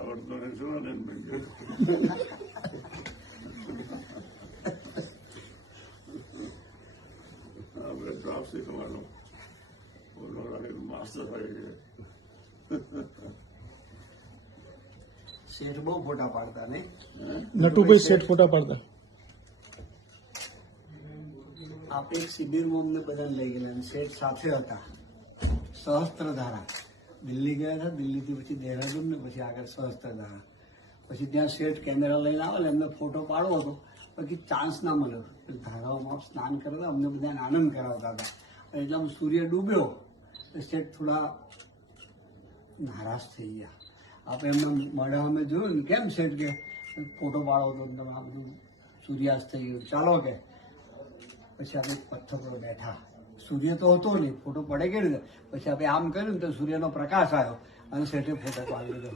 આવડતો ને શું ને આપણે ડ્રાફ્ટ શીખવાનો માસ્ટર થાય છે. શેઠ બહુ ફોટા પાડતા નહીં? નટુભાઈ શેઠ ફોટા પાડતા. આપણે એક શિબિરમાં અમને બધાને લઈ ગયેલા અને શેઠ સાથે હતા. સહસ્ત્રધારા દિલ્હી ગયા હતા, દિલ્હીથી પછી દહેરાદૂન ને પછી આગળ સહસ્ત્રધારા. પછી ત્યાં શેઠ કેમેરા લઈને આવે એમને ફોટો પાડવો હતો, પછી ચાન્સ ના મળ્યો. ધારાઓમાં સ્નાન કરતા અમને બધાને આનંદ કરાવતા હતા. એટલે આમ સૂર્ય ડૂબ્યો શેઠ થોડા નારાજ થઈ ગયા. આપણે એમના મોઢા અમે જોયું ને, કેમ શેઠ કે ફોટો પાડવો તો તમે આ બધું સૂર્યાસ્ત થઈ ગયું, ચાલો કે. પછી આપણે પથ્થર પર બેઠા, સૂર્ય તો હતો નહીં, ફોટો પડે કે રીતે. પછી આપણે આમ કર્યું ને તો સૂર્યનો પ્રકાશ આવ્યો અને શેઠે ફોટો પાડી દીધો.